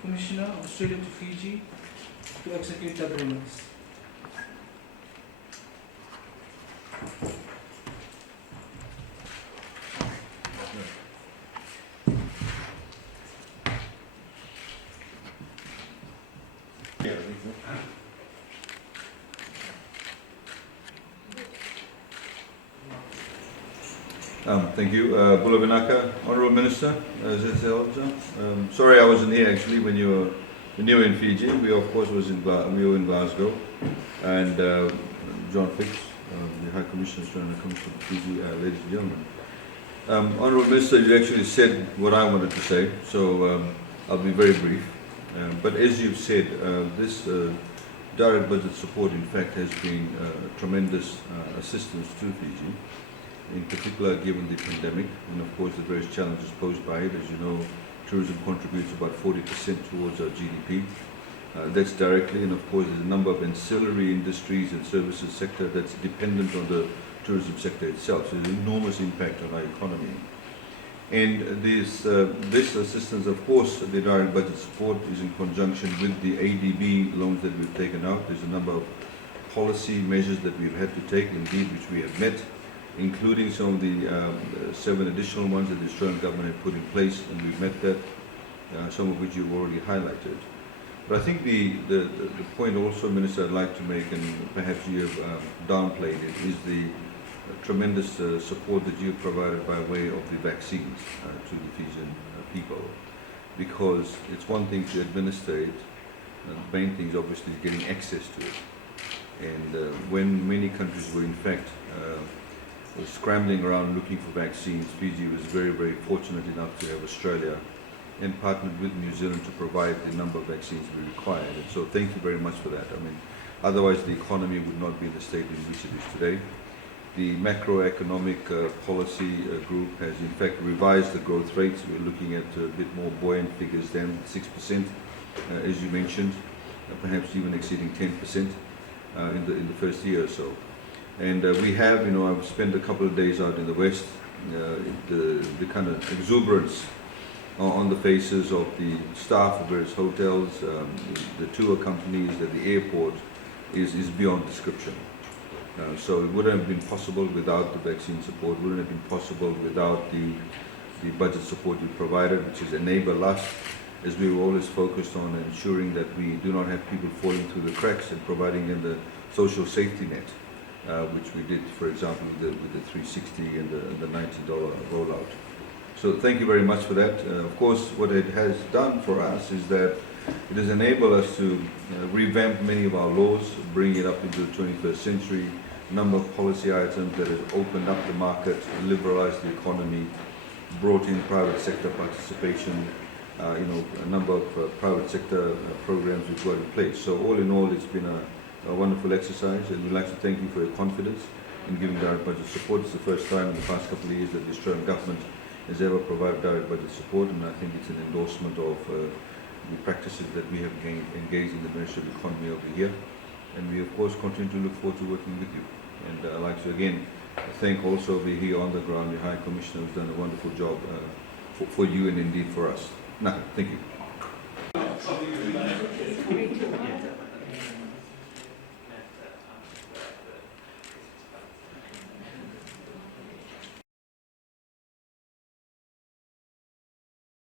Commissioner, Australia to Fiji, to execute the agreements. Thank you. Bula Vinaka, Honourable Minister, sorry I wasn't here actually when you were in Fiji. We of course were in Glasgow, and John Fix, the High Commissioner, Commissioner of Fiji, ladies and gentlemen. Honourable Minister, you actually said what I wanted to say, so I'll be very brief. But as you've said, this direct budget support in fact has been tremendous assistance to Fiji, in particular given the pandemic and of course the various challenges posed by it. As you know, tourism contributes about 40% towards our GDP. That's directly, and of course there's a number of ancillary industries and services sector that's dependent on the tourism sector itself. So there's an enormous impact on our economy. And this assistance, of course, the direct budget support is in conjunction with the ADB loans that we've taken out. There's a number of policy measures that we've had to take, indeed, which we have met, including some of the 7 additional ones that the Australian Government had put in place, and we've met that, some of which you've already highlighted. But I think the point also, Minister, I'd like to make, and perhaps you have downplayed it, is the tremendous support that you've provided by way of the vaccines to the Fijian people. Because it's one thing to administer it, the main thing is obviously getting access to it. And when many countries were in fact scrambling around looking for vaccines, Fiji was very, very fortunate enough to have Australia and partnered with New Zealand to provide the number of vaccines we required. And so thank you very much for that. I mean, otherwise the economy would not be in the state in which it is today. The macroeconomic policy group has in fact revised the growth rates. We're looking at a bit more buoyant figures than 6%, as you mentioned, perhaps even exceeding 10% in the first year or so. And we have, you know, I've spent a couple of days out in the West. The kind of exuberance on the faces of the staff of various hotels, the tour companies, at the airport is beyond description. So it wouldn't have been possible without the vaccine support, wouldn't have been possible without the budget support you provided, which has enabled us, as we were always focused on ensuring that we do not have people falling through the cracks and providing them the social safety net. Which we did, for example, with the 360 and the $90 rollout. So thank you very much for that. Of course, what it has done for us is that it has enabled us to revamp many of our laws, bring it up into the 21st century, a number of policy items that have opened up the market, liberalized the economy, brought in private sector participation, a number of private sector programs we've got in place. So all in all, it's been a wonderful exercise, and we'd like to thank you for your confidence in giving direct budget support. It's the first time in the past couple of years that the Australian Government has ever provided direct budget support, and I think it's an endorsement of the practices that we have engaged in the Ministry of Economy over here. And we of course continue to look forward to working with you. And I'd like to again thank also over here on the ground the High Commissioner, who's done a wonderful job for you and indeed for us. Thank you.